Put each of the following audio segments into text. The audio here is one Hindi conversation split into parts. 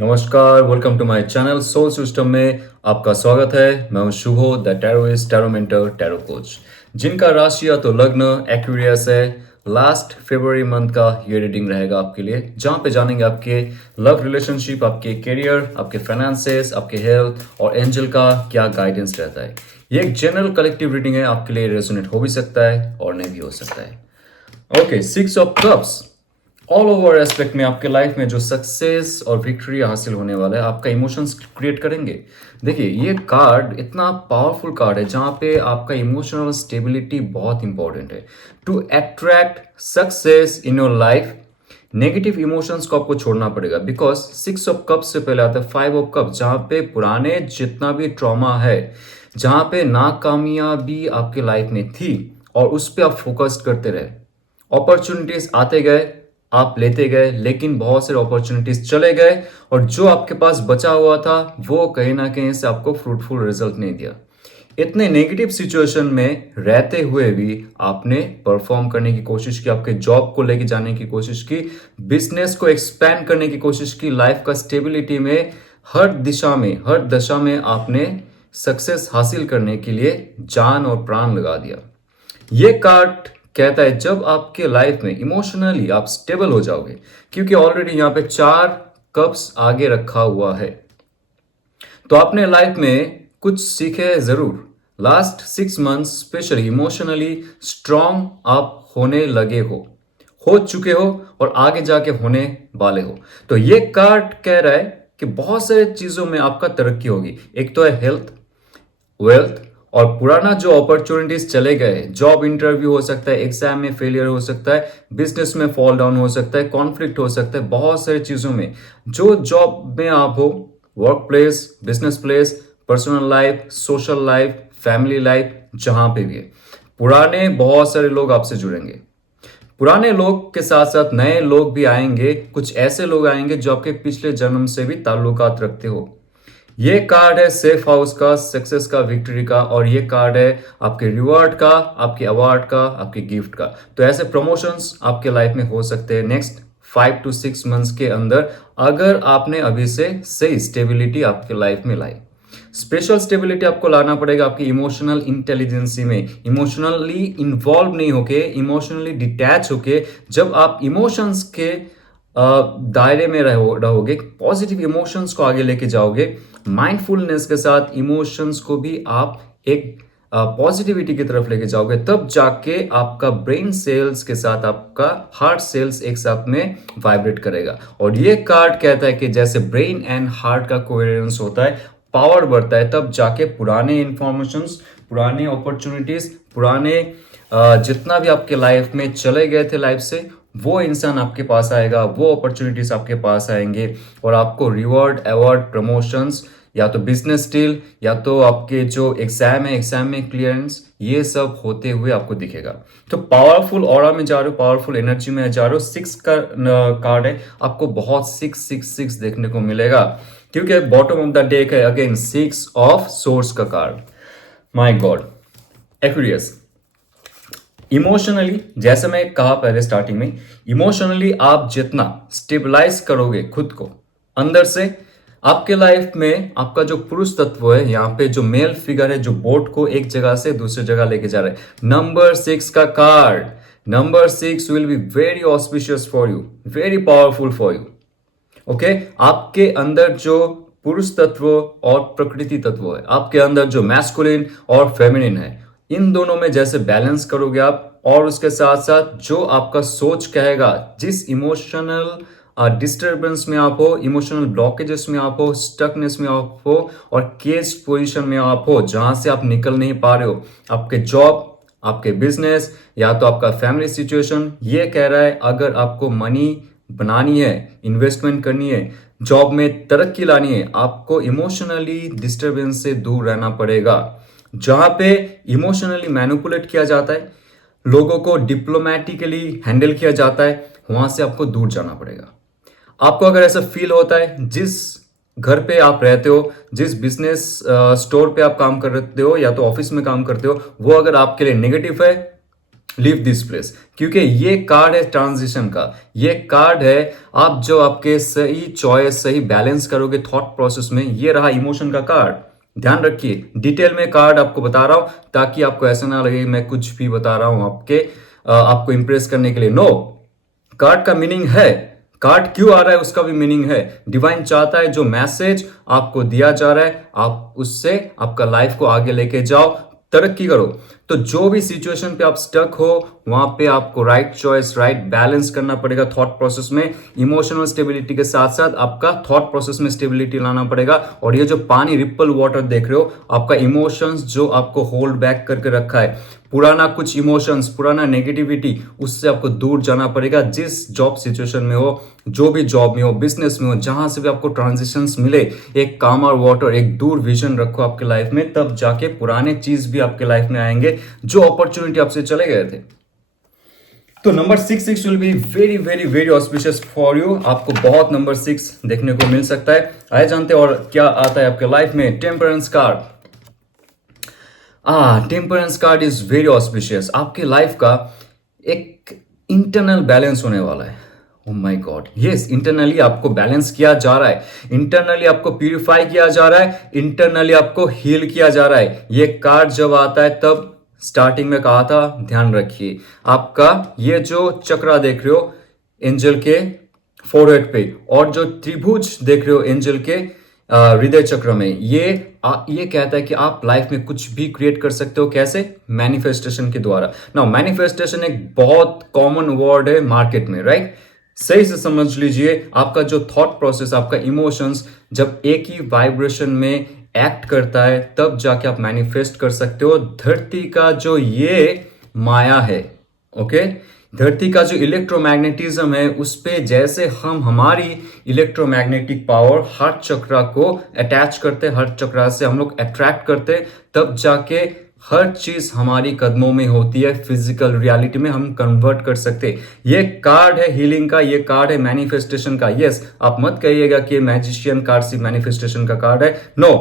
नमस्कार, welcome to my channel soul system में आपका स्वागत है। मैं हूं Shubho the tarotist, tarot mentor, tarot coach, जिनका राशि या तो लग्न एक्वेरियस है। लास्ट फरवरी मंथ का ये रीडिंग रहेगा आपके लिए, जहां पे जानेंगे आपके लव रिलेशनशिप, आपके करियर, आपके फाइनेंसेस, आपके हेल्थ और एंजल का क्या गाइडेंस रहता है। ये एक जनरल कलेक्टिव रीडिंग है, आपके लिए रेजोनेट हो भी सकता है और नहीं भी हो सकता है। Okay, 6 of cups all over aspect में आपके लाइफ में जो सक्सेस और विक्ट्री हासिल होने वाला है, आपका इमोशंस क्रिएट करेंगे। देखिए, ये कार्ड इतना पावरफुल कार्ड है जहां पे आपका इमोशनल स्टेबिलिटी बहुत इंपॉर्टेंट है to attract success in your life. Negative emotions को आपको छोड़ना पड़ेगा, बिकॉज 6 ऑफ कप से पहले आता है 5 ऑफ कप, जहां पे पुराने जितना भी ट्रॉमा है, जहां पे नाकामयाबी आपके लाइफ में थी और उस पर आप फोकस करते रहे। अपॉर्चुनिटीज आते गए, आप लेते गए, लेकिन बहुत सारे अपॉर्चुनिटीज चले गए और जो आपके पास बचा हुआ था वो कहीं ना कहीं से आपको फ्रूटफुल रिजल्ट नहीं दिया। इतने नेगेटिव सिचुएशन में रहते हुए भी आपने परफॉर्म करने की कोशिश की, आपके जॉब को लेके जाने की कोशिश की, बिजनेस को एक्सपैंड करने की कोशिश की, लाइफ का स्टेबिलिटी में हर दिशा में, हर दशा में आपने सक्सेस हासिल करने के लिए जान और प्राण लगा दिया। ये कार्ड कहता है जब आपके लाइफ में इमोशनली आप स्टेबल हो जाओगे, क्योंकि ऑलरेडी यहां पे 4 कप्स आगे रखा हुआ है, तो आपने लाइफ में कुछ सीखे जरूर। Last 6 months specially emotionally strong आप होने लगे हो चुके हो और आगे जाके होने वाले हो। तो ये कार्ड कह रहा है कि बहुत सारी चीजों में आपका तरक्की होगी। एक तो है हेल्थ, वेल्थ, और पुराना जो अपॉर्चुनिटीज चले गए, जॉब इंटरव्यू हो सकता है, एग्जाम में फेलियर हो सकता है, बिजनेस में फॉल डाउन हो सकता है, कॉन्फ्लिक्ट हो सकता है, बहुत सारी चीजों में जो जॉब में आप हो, work place, business place, personal life, social life, family life, जहां पे भी है, पुराने बहुत सारे लोग आपसे जुड़ेंगे। पुराने लोग के साथ साथ नए लोग भी आएंगे, कुछ ऐसे लोग आएंगे जो आपके पिछले जन्म से भी ताल्लुकात रखते हो। ये कार्ड है सेफ हाउस का, सक्सेस का, विक्ट्री का, और ये कार्ड है आपके रिवॉर्ड का, आपके अवार्ड का, आपके गिफ्ट का। तो ऐसे प्रमोशंस आपके लाइफ में हो सकते हैं नेक्स्ट 5 to 6 मंथ्स के अंदर, अगर आपने अभी से सही स्टेबिलिटी आपके लाइफ में लाई। स्पेशल स्टेबिलिटी आपको लाना पड़ेगा आपकी इमोशनल इंटेलिजेंसी में, इमोशनली इन्वॉल्व नहीं होके, इमोशनली डिटैच होके। जब आप इमोशंस के दायरे में रहोगे, पॉजिटिव इमोशंस को आगे लेके जाओगे, माइंडफुलनेस के साथ इमोशंस को भी आप एक पॉजिटिविटी की तरफ लेके जाओगे, तब जाके आपका ब्रेन सेल्स के साथ आपका हार्ट सेल्स एक साथ में वाइब्रेट करेगा। और ये कार्ड कहता है कि जैसे ब्रेन एंड हार्ट का कोहेरेंस होता है, पावर बढ़ता है, तब जाके पुराने इंफॉर्मेशंस, पुराने अपॉर्चुनिटीज, पुराने जितना भी आपके लाइफ में चले गए थे लाइफ से, वो इंसान आपके पास आएगा, वो अपॉर्चुनिटीज आपके पास आएंगे और आपको रिवॉर्ड, अवार्ड, प्रमोशंस, या तो बिजनेस डील, या तो आपके जो एग्जाम है, एग्जाम में क्लियरेंस, ये सब होते हुए आपको दिखेगा। तो पावरफुल ऑरा में जा रहे हो, पावरफुल एनर्जी में जा रहे हो। 6 का कार्ड है, आपको बहुत 666 देखने को मिलेगा, क्योंकि बॉटम ऑफ द डेक है अगेन 6 ऑफ सोर्स का card. My God, Aquarius, emotionally, जैसे मैं कहा पहले स्टार्टिंग में, इमोशनली आप जितना स्टेबलाइज करोगे खुद को अंदर से, आपके लाइफ में आपका जो पुरुष तत्व है, यहाँ पे जो मेल फिगर है, जो बोट को एक जगह से दूसरी जगह लेके जा रहा है, नंबर 6 का card, number 6 will be very auspicious for you, very powerful for you. Okay, आपके अंदर जो पुरुष तत्व और प्रकृति तत्व है, आपके अंदर जो मैस्कुलिन और फेमिनिन है, इन दोनों में जैसे बैलेंस करोगे आप, और उसके साथ साथ जो आपका सोच कहेगा, जिस इमोशनल डिस्टर्बेंस में आप हो, इमोशनल ब्लॉकेजेस में आप हो, स्टकनेस में आप हो और केस पोजीशन में आप हो, जहां से आप निकल नहीं पा रहे हो, आपके जॉब, आपके बिजनेस, या तो आपका फैमिली सिचुएशन, ये कह रहा है अगर आपको मनी बनानी है, इन्वेस्टमेंट करनी है, जॉब में तरक्की लानी है, आपको इमोशनली डिस्टर्बेंस से दूर रहना पड़ेगा। जहां पे इमोशनली मैनिपुलेट किया जाता है, लोगों को डिप्लोमेटिकली हैंडल किया जाता है, वहां से आपको दूर जाना पड़ेगा। आपको अगर ऐसा फील होता है, जिस घर पे आप रहते हो, जिस बिजनेस स्टोर पे आप काम करते हो या तो ऑफिस में काम करते हो, वो अगर आपके लिए नेगेटिव है, लीव दिस प्लेस। क्योंकि ये कार्ड है ट्रांजिशन का, ये कार्ड है आप जो आपके सही चॉइस सही बैलेंस करोगे थॉट प्रोसेस में। ये रहा इमोशन का कार्ड, ध्यान रखिए। डिटेल में कार्ड आपको बता रहा हूं ताकि आपको ऐसा ना लगे मैं कुछ भी बता रहा हूं आपको इंप्रेस करने के लिए। नो, कार्ड का मीनिंग है, कार्ड क्यों आ रहा है उसका भी मीनिंग है। डिवाइन चाहता है जो मैसेज आपको दिया जा रहा है आप उससे आपका लाइफ को आगे लेके जाओ, तरक्की करो। तो जो भी सिचुएशन पे आप स्टक हो वहां पे आपको राइट चॉइस राइट बैलेंस करना पड़ेगा थॉट प्रोसेस में। इमोशनल स्टेबिलिटी के साथ साथ आपका थॉट प्रोसेस में स्टेबिलिटी लाना पड़ेगा। और ये जो पानी रिपल वाटर देख रहे हो, आपका इमोशंस जो आपको होल्ड बैक करके रखा है, पुराना कुछ इमोशंस पुराना नेगेटिविटी, उससे आपको दूर जाना पड़ेगा। जिस जॉब सिचुएशन में हो, जो भी जॉब में हो, बिजनेस में हो, जहां से भी आपको ट्रांजिशंस मिले, एक कामर वाटर एक दूर विजन रखो आपके लाइफ में, तब जाके पुराने चीज भी आपके लाइफ में आएंगे जो अपॉर्चुनिटी आपसे चले गए थे। तो number 6 will be very very very auspicious for you. आपको बहुत नंबर 6 देखने को मिल सकता है। आइए जानते हैं और क्या आता है आपके लाइफ में। Temperance card. Temperance card is very auspicious. आपके लाइफ का एक इंटरनल बैलेंस होने वाला है। Oh my God, yes, internally आपको बैलेंस किया जा रहा है, इंटरनली आपको प्यूरिफाई किया जा रहा है, इंटरनली आपको हील किया जा रहा है। ये कार्ड जब आता है तब स्टार्टिंग में कहा था, ध्यान रखिए आपका ये जो चक्रा देख रहे हो एंजल के फोरहेड पे, और जो त्रिभुज देख रहे हो एंजल के हृदय चक्र में, ये कहता है कि आप लाइफ में कुछ भी क्रिएट कर सकते हो। कैसे? मैनिफेस्टेशन के द्वारा। नाउ मैनिफेस्टेशन एक बहुत कॉमन वर्ड है मार्केट में, राइट? सही से समझ लीजिए, आपका जो थॉट प्रोसेस आपका इमोशंस जब एक ही वाइब्रेशन में एक्ट करता है तब जाके आप मैनिफेस्ट कर सकते हो। धरती का जो ये माया है, ओके, धरती का जो इलेक्ट्रोमैग्नेटिज्म है उस पे जैसे हम हमारी इलेक्ट्रोमैग्नेटिक पावर हार्ट चक्रा को अटैच करते, हार्ट चक्रा से हम लोग अट्रैक्ट करते, तब जाके हर चीज हमारी कदमों में होती है, फिजिकल रियलिटी में हम कन्वर्ट कर सकते। ये कार्ड है हीलिंग का, ये कार्ड है मैनिफेस्टेशन का। यस, आप मत कहिएगा कि मैजिशियन कार्ड सिर्फ मैनिफेस्टेशन का कार्ड है। नो,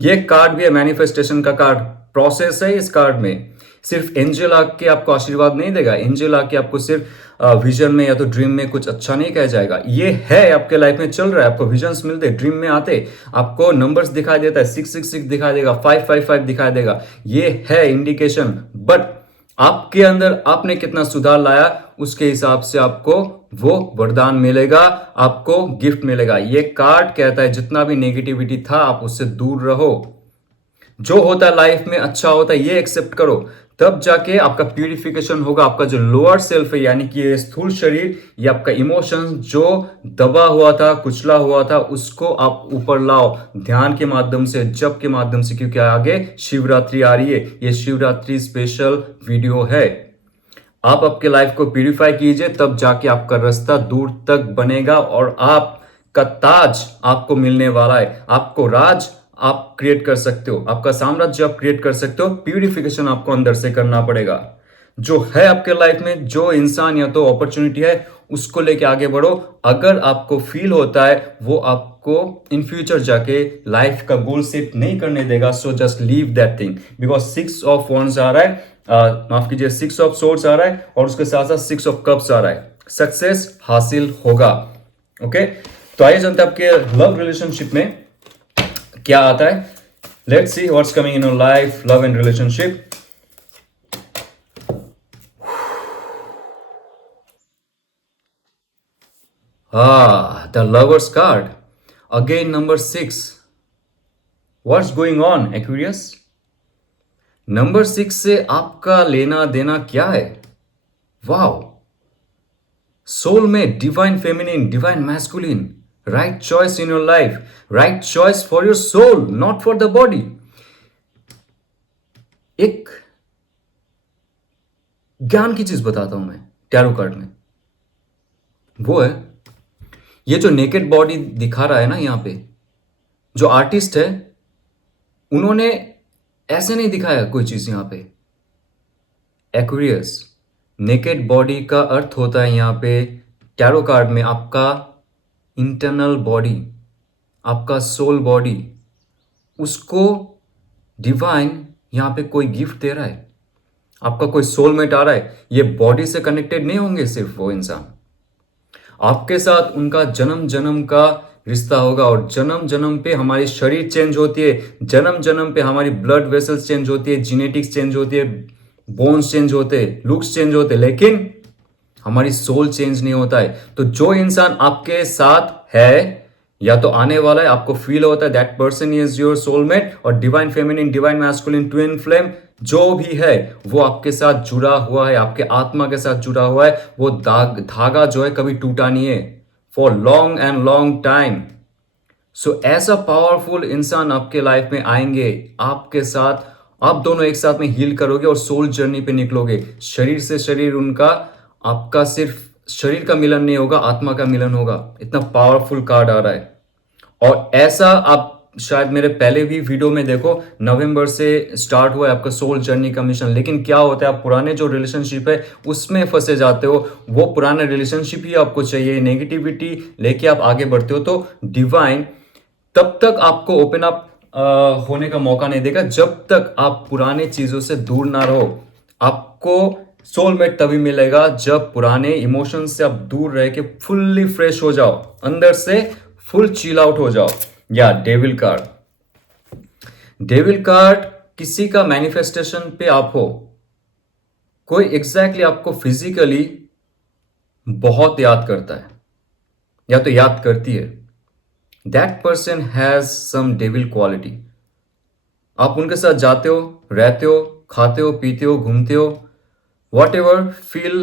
ये कार्ड भी है मैनिफेस्टेशन का कार्ड। प्रोसेस है इस कार्ड में। सिर्फ एंजल आके आपको आशीर्वाद नहीं देगा, एंजल आके आपको सिर्फ विजन में या तो ड्रीम में कुछ अच्छा नहीं कह जाएगा। ये है आपके लाइफ में चल रहा है, आपको विजन्स मिलते, ड्रीम में आते, आपको नंबर्स दिखाई देता है, 666 दिखाई देगा, 555 दिखाई देगा। ये है इंडिकेशन। बट आपके अंदर आपने कितना सुधार लाया उसके हिसाब से आपको वो वरदान मिलेगा, आपको गिफ्ट मिलेगा। ये कार्ड कहता है जितना भी नेगेटिविटी था आप उससे दूर रहो। जो होता है लाइफ में अच्छा होता है ये एक्सेप्ट करो, तब जाके आपका प्यूरिफिकेशन होगा। आपका जो लोअर सेल्फ है यानी कि ये स्थूल शरीर, ये आपका इमोशन जो दबा हुआ था कुचला हुआ था उसको आप ऊपर लाओ ध्यान के माध्यम से, जप के माध्यम से, क्योंकि आगे शिवरात्रि आ रही है। ये शिवरात्रि स्पेशल वीडियो है। आप आपके लाइफ को प्यूरिफाई कीजिए तब जाके आपका रास्ता दूर तक बनेगा और आपका ताज आपको मिलने वाला है। आपको राज आप क्रिएट कर सकते हो, आपका साम्राज्य आप क्रिएट कर सकते हो। प्यूरिफिकेशन आपको अंदर से करना पड़ेगा। जो है आपके लाइफ में जो इंसान या तो अपॉर्चुनिटी है उसको लेके आगे बढ़ो। अगर आपको फील होता है वो आपको इन फ्यूचर जाके लाइफ का गोल सेट नहीं करने देगा, so just leave that thing, because 6 of wands आ रहा है, माफ कीजिए 6 ऑफ सोर्ड्स आ रहा है और उसके साथ साथ 6 ऑफ कप्स आ रहा है। सक्सेस हासिल होगा। ओके, तो आइए जानते हैं आपके लव रिलेशनशिप में क्या आता है। Let's see what's coming in your life, love and relationship. The lovers card again, number 6। What's going on Aquarius? Number 6 से आपका लेना देना क्या है? वाओ, सोल में divine feminine, divine masculine, right choice in your life, right choice for your soul, not for the body. एक ज्ञान की चीज बताता हूं मैं टैरो कार्ड में, वो है ये जो नेकेड बॉडी दिखा रहा है ना यहां पे, जो आर्टिस्ट है उन्होंने ऐसे नहीं दिखाया कोई चीज यहां पे। एक्वेरियस, नेकेड बॉडी का अर्थ होता है यहां पे टैरो कार्ड में आपका इंटरनल बॉडी, आपका सोल बॉडी, उसको डिवाइन यहां पे कोई गिफ्ट दे रहा है। आपका कोई सोलमेट आ रहा है, ये बॉडी से कनेक्टेड नहीं होंगे सिर्फ वो इंसान, आपके साथ उनका जन्म जन्म का रिश्ता होगा। और जन्म जन्म पे हमारी शरीर चेंज होती है, जन्म जन्म पे हमारी ब्लड वेसल्स चेंज होती है, जेनेटिक्स चेंज होती है, बोन्स चेंज होते हैं, लुक्स चेंज होते हैं, लेकिन हमारी सोल चेंज नहीं होता है। तो जो इंसान आपके साथ है या तो आने वाला है, आपको फील होता है that person is your soulmate, और divine feminine, divine masculine, twin flame जो भी है वो आपके साथ जुड़ा हुआ है, आपके आत्मा के साथ जुड़ा हुआ है। वो धागा जो है कभी टूटा नहीं है, for long and long time. So ऐसा पावरफुल इंसान आपके लाइफ में आएंगे, आपके साथ आप दोनों एक साथ में हील करोगे और सोल जर्नी पे निकलोगे। शरीर से शरीर उनका, आपका सिर्फ शरीर का मिलन नहीं होगा, आत्मा का मिलन होगा। इतना पावरफुल कार्ड आ रहा है। और ऐसा आप शायद मेरे पहले भी वीडियो में देखो, नवंबर से स्टार्ट हुआ है आपका सोल जर्नी का मिशन। लेकिन क्या होता है, आप पुराने जो रिलेशनशिप है उसमें फंसे जाते हो, वो पुराने रिलेशनशिप ही आपको चाहिए, नेगेटिविटी लेके आप आगे बढ़ते हो। तो डिवाइन तब तक आपको ओपन अप होने का मौका नहीं देगा जब तक आप पुराने चीजों से दूर ना रहो। आपको सोलमेट तभी मिलेगा जब पुराने इमोशन से आप दूर रह के फुल्ली फ्रेश हो जाओ, अंदर से फुल चिल आउट हो जाओ। या डेविल कार्ड, डेविल कार्ड किसी का मैनिफेस्टेशन पे आप हो, कोई एग्जैक्टली आपको फिजिकली बहुत याद करता है या तो याद करती है, that person has some devil quality. आप उनके साथ जाते हो, रहते हो, खाते हो, पीते हो, घूमते हो, what ever feel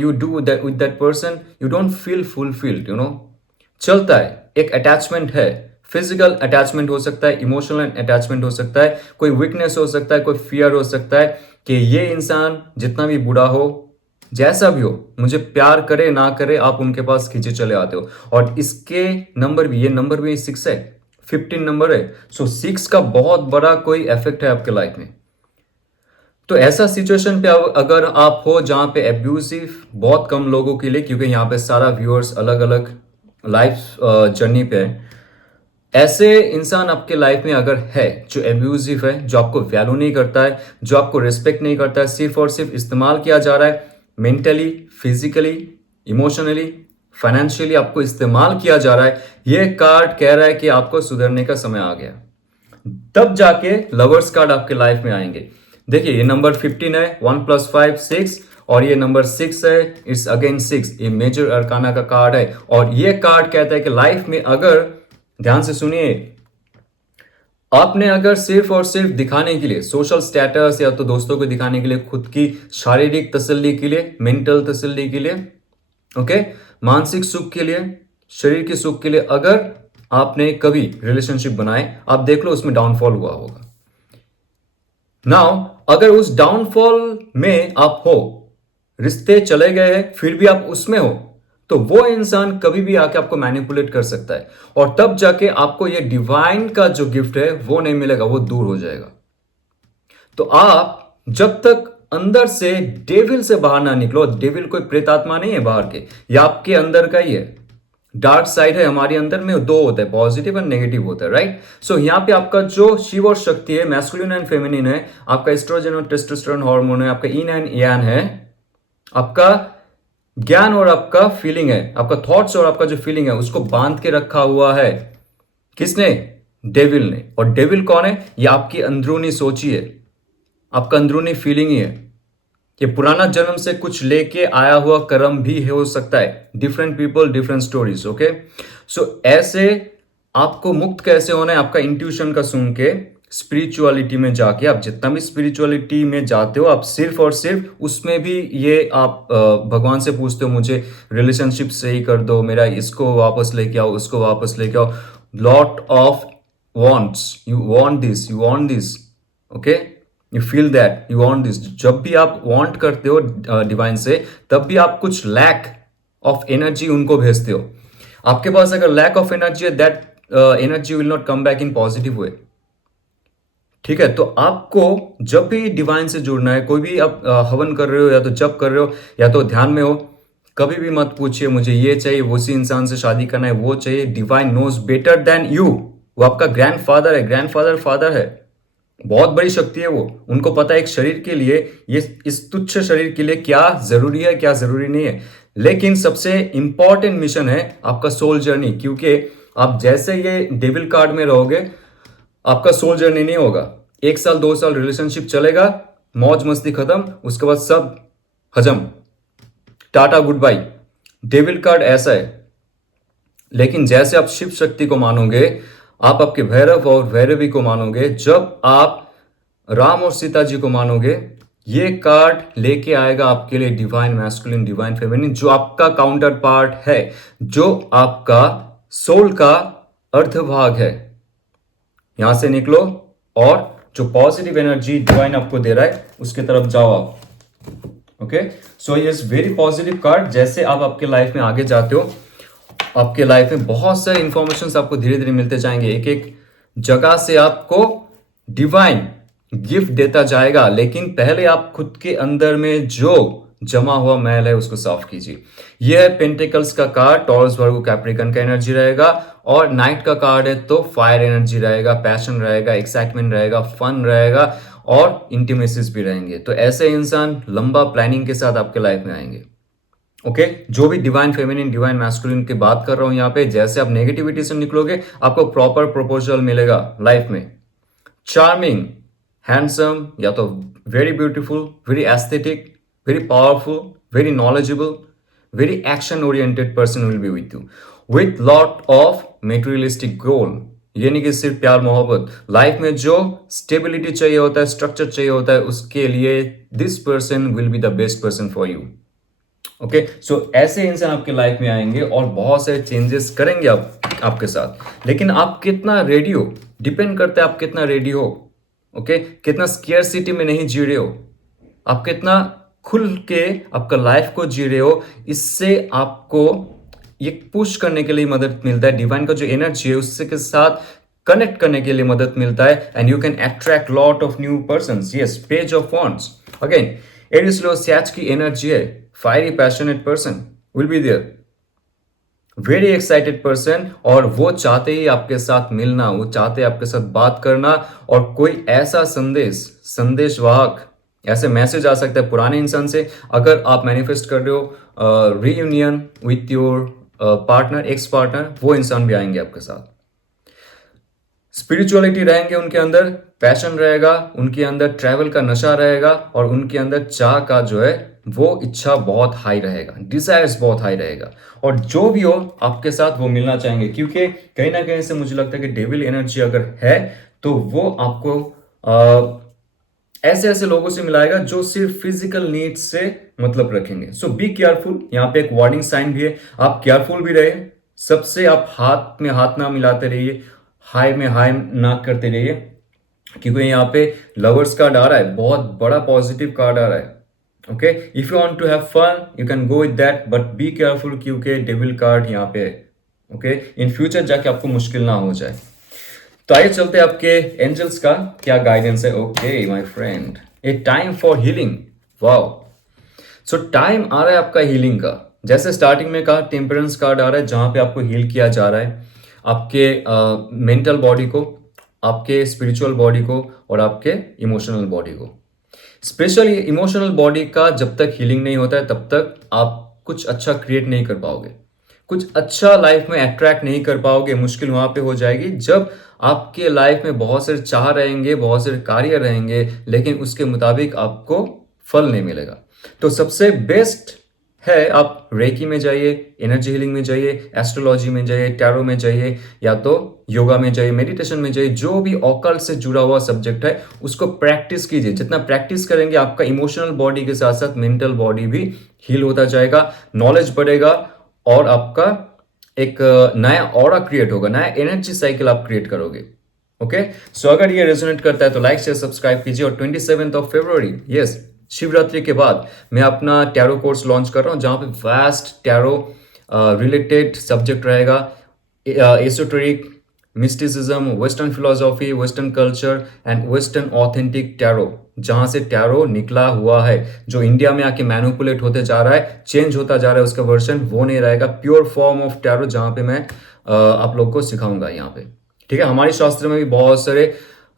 you do that with that person, you don't feel fulfilled, चलता है, एक अटैचमेंट है। फिजिकल अटैचमेंट हो सकता है, इमोशनल अटैचमेंट हो सकता है, कोई वीकनेस हो सकता है, कोई फियर हो सकता है कि ये इंसान जितना भी बुरा हो, जैसा भी हो, मुझे प्यार करे ना करे, आप उनके पास खींचे चले आते हो। और इसके नंबर भी, ये नंबर भी 6 है, 15 नंबर है। सो 6 का बहुत बड़ा कोई इफेक्ट है आपके लाइफ में। तो ऐसा सिचुएशन पे अगर आप हो जहां पे एब्यूसिव बहुत कम लोगों के लिए, क्योंकि यहाँ पे सारा व्यूअर्स अलग अलग लाइफ जर्नी पे है, ऐसे इंसान आपके लाइफ में अगर है जो एब्यूजिव है, जो आपको वैल्यू नहीं करता है, जो आपको रिस्पेक्ट नहीं करता है, सिर्फ और सिर्फ इस्तेमाल किया जा रहा है, मेंटली, फिजिकली, इमोशनली, फाइनेंशियली आपको इस्तेमाल किया जा रहा है, ये कार्ड कह रहा है कि आपको सुधरने का समय आ गया। तब जाके लवर्स कार्ड आपके लाइफ में आएंगे। देखिए ये नंबर 15 है, 1 + 5 6, और ये नंबर 6 है, इट्स अगेन 6, ये मेजर अरकाना का कार्ड है। और ये कार्ड कहता है कि लाइफ में अगर, ध्यान से सुनिए, आपने अगर सिर्फ और सिर्फ दिखाने के लिए, सोशल स्टेटस या तो दोस्तों को दिखाने के लिए, खुद की शारीरिक तसल्ली के लिए, मेंटल तसल्ली के लिए, ओके, मानसिक सुख के लिए, शरीर के सुख के लिए अगर आपने कभी रिलेशनशिप बनाए, आप देख लो उसमें डाउनफॉल हुआ होगा। नाउ अगर उस डाउनफॉल में आप हो, रिश्ते चले गए हैं फिर भी आप उसमें हो, तो वो इंसान कभी भी आके आपको मैनिपुलेट कर सकता है, और तब जाके आपको ये डिवाइन का जो गिफ्ट है वो नहीं मिलेगा, वो दूर हो जाएगा। तो आप जब तक अंदर से डेविल से बाहर ना निकलो, डेविल कोई प्रेतात्मा नहीं है बाहर के, ये आपके अंदर का ही है। डार्क साइड है हमारे अंदर में, दो होता है, पॉजिटिव और नेगेटिव होता है, राइट। सो यहाँ पे आपका जो शिव और शक्ति है, मैस्कुलिन एंड फेमिनिन है, आपका एस्ट्रोजन और टेस्टोस्टेरोन हार्मोन है, आपका इन एंड यान है, आपका ज्ञान और आपका फीलिंग है, आपका थॉट्स और आपका जो फीलिंग है उसको बांध के रखा हुआ है। किसने? डेविल ने। और डेविल कौन है? ये आपकी अंदरूनी सोच ही है, आपका अंदरूनी फीलिंग ही है। ये पुराना जन्म से कुछ लेके आया हुआ कर्म भी हो सकता है। Different people, different stories, okay. So ऐसे आपको मुक्त कैसे होना है? आपका इंट्यूशन का सुन के, स्पिरिचुअलिटी में जाके, आप जितना भी स्पिरिचुअलिटी में जाते हो, आप सिर्फ और सिर्फ उसमें भी ये आप भगवान से पूछते हो, मुझे रिलेशनशिप सही कर दो, मेरा इसको वापस लेके आओ, उसको वापस लेके आओ। Lot of wants, you want this, you want this, okay, you feel that you want this. जब भी आप वॉन्ट करते हो डिवाइन से, तब भी आप कुछ लैक ऑफ एनर्जी उनको भेजते हो। आपके पास अगर लैक ऑफ एनर्जी है, that energy will not come back in positive way, ठीक है। तो आपको जब भी डिवाइन से जुड़ना है, कोई भी आप हवन कर रहे हो या तो जप कर रहे हो या तो ध्यान में हो, कभी भी मत पूछिए मुझे ये चाहिए, उसी इंसान से शादी करना है, वो चाहिए। Divine knows better than you, वो आपका ग्रैंडफादर है, ग्रैंडफादर फादर है, बहुत बड़ी शक्ति है वो। उनको पता है एक शरीर के लिए, ये इस तुच्छ शरीर के लिए क्या जरूरी है क्या जरूरी नहीं है। लेकिन सबसे इंपॉर्टेंट मिशन है आपका सोल जर्नी, क्योंकि आप जैसे ये डेविल कार्ड में रहोगे आपका सोल जर्नी नहीं होगा। 1 साल 2 साल रिलेशनशिप चलेगा, मौज मस्ती खत्म, उसके बाद सब हजम, tata good bye. Devil card ऐसा है। लेकिन जैसे आप शिव शक्ति को मानोगे, आप आपके भैरव और भैरवी को मानोगे, जब आप राम और सीता जी को मानोगे, ये कार्ड लेके आएगा आपके लिए डिवाइन मैस्कुलिन डिवाइन फेमिनिन, जो आपका काउंटर पार्ट है, जो आपका सोल का अर्धभाग है। यहां से निकलो और जो पॉजिटिव एनर्जी डिवाइन आपको दे रहा है उसके तरफ जाओ आप। ओके, सो ये वेरी पॉजिटिव कार्ड। जैसे आप आपके लाइफ में आगे जाते हो, आपके लाइफ में बहुत सारे इंफॉर्मेशन आपको धीरे धीरे मिलते जाएंगे। एक एक जगह से आपको डिवाइन गिफ्ट देता जाएगा। लेकिन पहले आप खुद के अंदर में जो जमा हुआ मैल है उसको साफ कीजिए। यह है पेंटिकल्स का कार्ड, टॉरस वर्गो कैप्रिकन का एनर्जी रहेगा। और नाइट का कार्ड है तो फायर एनर्जी रहेगा, पैशन रहेगा, एक्साइटमेंट रहेगा, फन रहेगा और इंटीमेसीज भी रहेंगे। तो ऐसे इंसान लंबा प्लानिंग के साथ आपके लाइफ में आएंगे। ओके, जो भी डिवाइन फेमिनिन डिवाइन मैस्कुलिन की बात कर रहा हूं यहाँ पे, जैसे आप नेगेटिविटी से निकलोगे आपको प्रॉपर प्रपोजल मिलेगा लाइफ में। चार्मिंग, हैंडसम, या तो very beautiful, very aesthetic, very powerful, very knowledgeable, very action oriented person will be with you with lot of materialistic goal. ये नहीं कि सिर्फ प्यार मोहब्बत, लाइफ में जो स्टेबिलिटी चाहिए होता है, स्ट्रक्चर चाहिए होता है, उसके लिए this person will be the best person for you. Okay, so ऐसे इंसान आपके लाइफ में आएंगे और बहुत सारे चेंजेस करेंगे आपके साथ। लेकिन आप कितना रेडी हो, डिपेंड करता है आप कितना रेडी हो। ओके, कितना स्केयरसिटी में नहीं जी रहे हो, आप कितना खुल के आपका लाइफ को जी रहे हो। इससे आपको ये पुश करने के लिए मदद मिलता है। डिवाइन का जो एनर्जी है उससे के साथ कनेक्ट करने के लिए मदद मिलता है। And you can attract lot of new persons. Yes, page of wands again, Aries Leo Sag की एनर्जी है। Fiery passionate person will be there, very excited person, और वो चाहते ही आपके साथ मिलना, वो चाहते हैं आपके साथ बात करना। और कोई ऐसा संदेशवाहक, ऐसे मैसेज आ सकता है पुराने इंसान से। अगर आप मैनिफेस्ट कर रहे हो reunion with your partner, ex partner, वो इंसान भी आएंगे आपके साथ। स्पिरिचुअलिटी रहेंगे उनके अंदर, पैशन रहेगा उनके अंदर, ट्रैवल का नशा रहेगा, और उनके अंदर चाह का जो है वो इच्छा बहुत हाई रहेगा, डिजायर्स बहुत हाई रहेगा। और जो भी हो आपके साथ वो मिलना चाहेंगे, क्योंकि कहीं ना कहीं से मुझे लगता है कि डेविल एनर्जी अगर है तो वो आपको ऐसे ऐसे लोगों से मिलाएगा जो सिर्फ फिजिकल नीड्स से मतलब रखेंगे। सो बी केयरफुल। यहाँ पे एक वार्निंग साइन भी है, आप केयरफुल भी रहे सबसे। आप हाथ में हाथ ना मिलाते रहिए, हाई में हाई ना करते रहिए, क्योंकि यहाँ पे लवर्स कार्ड आ रहा है, बहुत बड़ा पॉजिटिव कार्ड आ रहा है। Okay, if you want to have fun you can go with that, but be careful, क्योंकि डेविल कार्ड यहाँ पे है। ओके, इन फ्यूचर जाके आपको मुश्किल ना हो जाए। तो आइए चलते आपके एंजल्स का क्या गाइडेंस है। Okay my friend, a time for healing. Wow, so time आ रहा है आपका हीलिंग का। जैसे स्टार्टिंग में कहा, टेम्परेंस कार्ड आ रहा है, जहां पे आपको हील किया जा रहा है आपके मेंटल बॉडी को, आपके स्पिरिचुअल बॉडी को और आपके इमोशनल बॉडी को। स्पेशली इमोशनल बॉडी का जब तक हीलिंग नहीं होता है तब तक आप कुछ अच्छा क्रिएट नहीं कर पाओगे, कुछ अच्छा लाइफ में अट्रैक्ट नहीं कर पाओगे। मुश्किल वहां पे हो जाएगी जब आपके लाइफ में बहुत सारे चाह रहेंगे, बहुत सारे कार्य रहेंगे, लेकिन उसके मुताबिक आपको फल नहीं मिलेगा। तो सबसे बेस्ट है आप रेकी में जाइए, एनर्जी हीलिंग में जाइए, एस्ट्रोलॉजी में जाइए, टैरो में जाइए, या तो योगा में जाइए, मेडिटेशन में जाइए। जो भी ऑकल्ट से जुड़ा हुआ सब्जेक्ट है उसको प्रैक्टिस कीजिए। जितना प्रैक्टिस करेंगे आपका इमोशनल बॉडी के साथ साथ मेंटल बॉडी भी हील होता जाएगा, नॉलेज बढ़ेगा और आपका एक नया ऑरा क्रिएट होगा, नया एनर्जी साइकिल आप क्रिएट करोगे। ओके, सो अगर ये रेजोनेट करता है तो लाइक शेयर सब्सक्राइब कीजिए। और 27 फरवरी, यस, शिवरात्रि के बाद मैं अपना टैरो कोर्स लॉन्च कर रहा हूं, जहां पे वास्ट टैरो रिलेटेड सब्जेक्ट रहेगा। Esoteric, mysticism, western philosophy, western culture and western authentic tarot, जहां से टैरो निकला हुआ है, जो इंडिया में आके मैनिपुलेट होते जा रहा है, चेंज होता जा रहा है उसका वर्जन, वो नहीं रहेगा। प्योर फॉर्म ऑफ टैरो जहां पे मैं आप लोग को सिखाऊंगा यहाँ पे। ठीक है, हमारे शास्त्र में भी बहुत सारे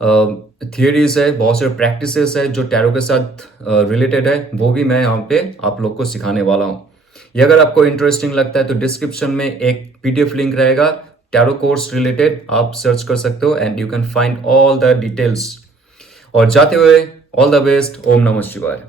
थियरीज है, बहुत सारे प्रैक्टिसेस है जो टैरो के साथ रिलेटेड है, वो भी मैं यहाँ पे आप लोग को सिखाने वाला हूँ। ये अगर आपको इंटरेस्टिंग लगता है तो डिस्क्रिप्शन में एक पीडीएफ लिंक रहेगा टैरो कोर्स रिलेटेड, आप सर्च कर सकते हो and you can find all the details. और जाते हुए ऑल द बेस्ट, ओम नमः शिवाय।